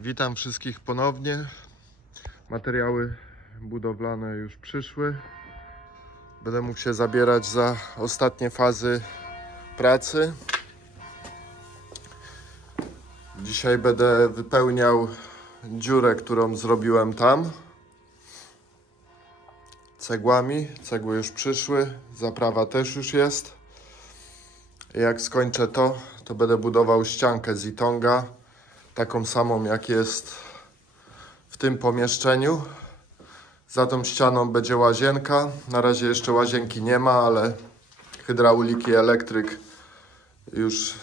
Witam wszystkich ponownie. Materiały budowlane już przyszły. Będę mógł się zabierać za ostatnie fazy pracy. Dzisiaj będę wypełniał dziurę, którą zrobiłem tam. Cegłami. Cegły już przyszły. Zaprawa też już jest. Jak skończę to, to będę budował ściankę z Itonga taką samą jak jest w tym pomieszczeniu. Za tą ścianą będzie łazienka. Na razie jeszcze łazienki nie ma, ale hydraulik i elektryk już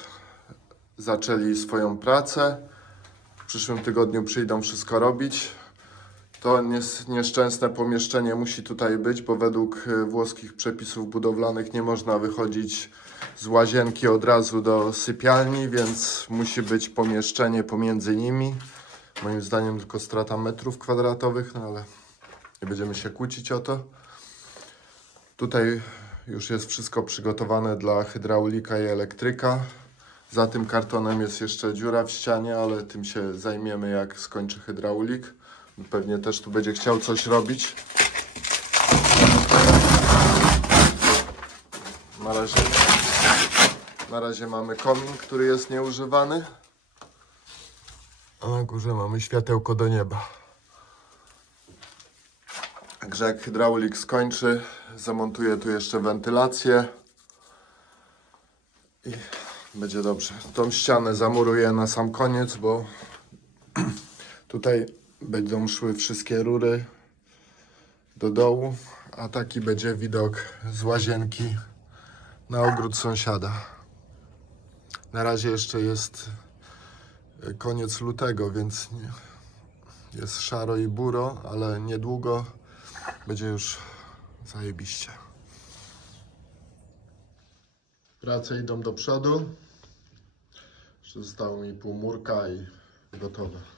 zaczęli swoją pracę. W przyszłym tygodniu przyjdą wszystko robić. To nies- nieszczęsne pomieszczenie musi tutaj być, bo według e, włoskich przepisów budowlanych nie można wychodzić z łazienki od razu do sypialni, więc musi być pomieszczenie pomiędzy nimi. Moim zdaniem tylko strata metrów kwadratowych, no ale nie będziemy się kłócić o to. Tutaj już jest wszystko przygotowane dla hydraulika i elektryka. Za tym kartonem jest jeszcze dziura w ścianie, ale tym się zajmiemy jak skończy hydraulik. Pewnie też tu będzie chciał coś robić. Na razie, na razie mamy komin, który jest nieużywany. A na górze mamy światełko do nieba. Także jak hydraulik skończy, zamontuję tu jeszcze wentylację i będzie dobrze. Tą ścianę zamuruję na sam koniec, bo tutaj będą szły wszystkie rury do dołu, a taki będzie widok z łazienki na ogród sąsiada. Na razie jeszcze jest y, koniec lutego, więc jest szaro i buro, ale niedługo będzie już zajebiście. Prace idą do przodu. Zostało mi pół murka i gotowe.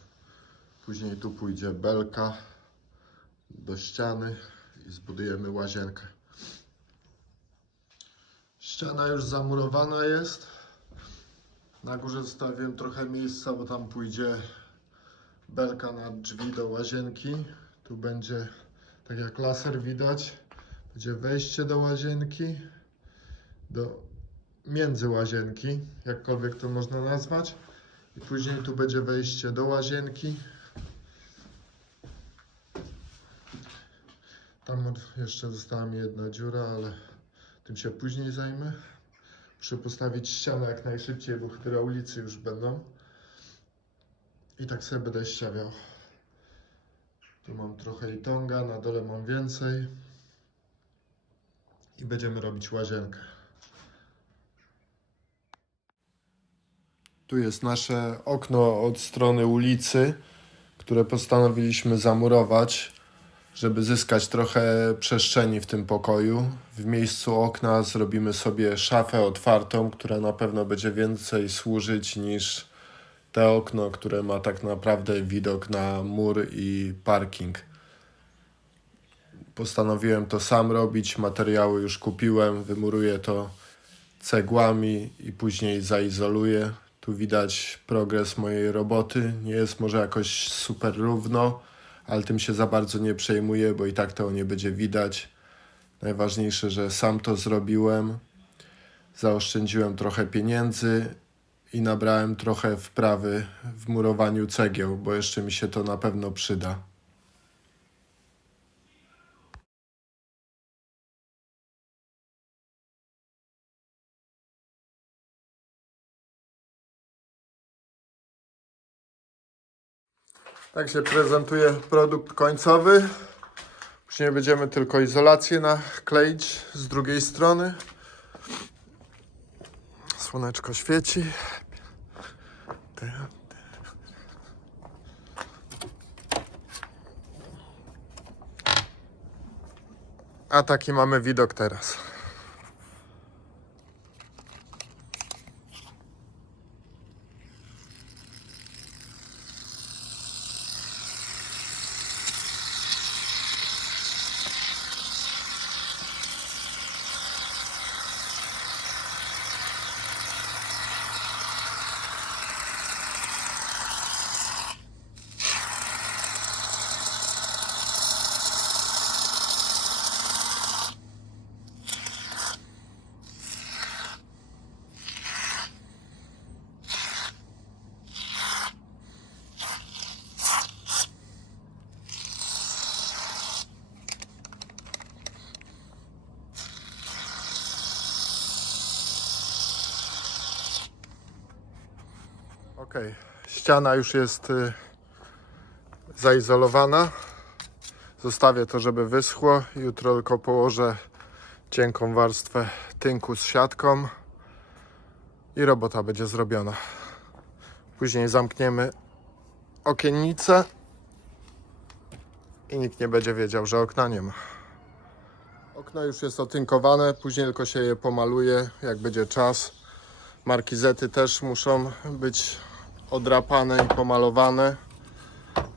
Później tu pójdzie belka do ściany i zbudujemy łazienkę. Ściana już zamurowana jest. Na górze zostawiłem trochę miejsca, bo tam pójdzie belka na drzwi do łazienki. Tu będzie, tak jak laser widać, będzie wejście do łazienki, do między łazienki, jakkolwiek to można nazwać. I później tu będzie wejście do łazienki. Tam od- jeszcze została mi jedna dziura, ale tym się później zajmę. Muszę postawić ścianę jak najszybciej, bo hydraulicy już będą. I tak sobie będę ściawiał. Tu mam trochę itonga, na dole mam więcej. I będziemy robić łazienkę. Tu jest nasze okno od strony ulicy, które postanowiliśmy zamurować, żeby zyskać trochę przestrzeni w tym pokoju. W miejscu okna zrobimy sobie szafę otwartą, która na pewno będzie więcej służyć niż te okno, które ma tak naprawdę widok na mur i parking. Postanowiłem to sam robić, materiały już kupiłem, wymuruję to cegłami i później zaizoluję. Tu widać progres mojej roboty. Nie jest może jakoś super równo, ale tym się za bardzo nie przejmuję, bo i tak to nie będzie widać. Najważniejsze, że sam to zrobiłem. Zaoszczędziłem trochę pieniędzy i nabrałem trochę wprawy w murowaniu cegieł, bo jeszcze mi się to na pewno przyda. Tak się prezentuje produkt końcowy. Później będziemy tylko izolację nakleić z drugiej strony. Słoneczko świeci. A taki mamy widok teraz. Ściana już jest y, zaizolowana. Zostawię to, żeby wyschło. Jutro tylko położę cienką warstwę tynku z siatką i robota będzie zrobiona. Później zamkniemy okiennicę i nikt nie będzie wiedział, że okna nie ma. Okno już jest otynkowane, później tylko się je pomaluje, jak będzie czas. Markizety też muszą być odrapane i pomalowane,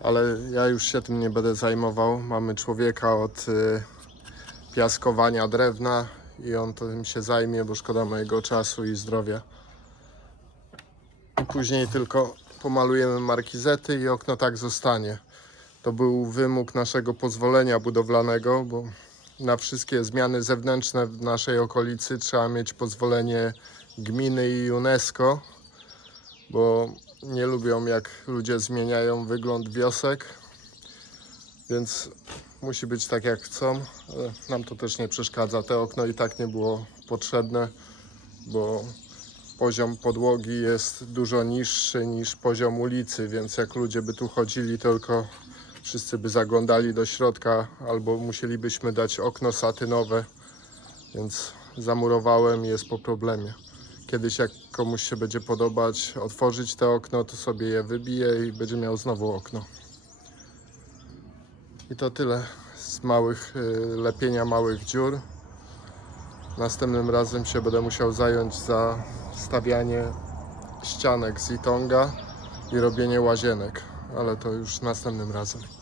ale ja już się tym nie będę zajmował. Mamy człowieka od y, piaskowania drewna i on tym się zajmie, bo szkoda mojego czasu i zdrowia. I później tylko pomalujemy markizety i okno tak zostanie. To był wymóg naszego pozwolenia budowlanego, bo na wszystkie zmiany zewnętrzne w naszej okolicy trzeba mieć pozwolenie gminy i UNESCO, bo nie lubią jak ludzie zmieniają wygląd wiosek, więc musi być tak jak chcą. Nam to też nie przeszkadza. Te okno i tak nie było potrzebne, bo poziom podłogi jest dużo niższy niż poziom ulicy, więc jak ludzie by tu chodzili, tylko wszyscy by zaglądali do środka, albo musielibyśmy dać okno satynowe, więc zamurowałem i jest po problemie. Kiedyś jak komuś się będzie podobać otworzyć te okno, to sobie je wybije i będzie miał znowu okno. I to tyle z małych, y, lepienia małych dziur. Następnym razem się będę musiał zająć za stawianie ścianek z Itonga i robienie łazienek, ale to już następnym razem.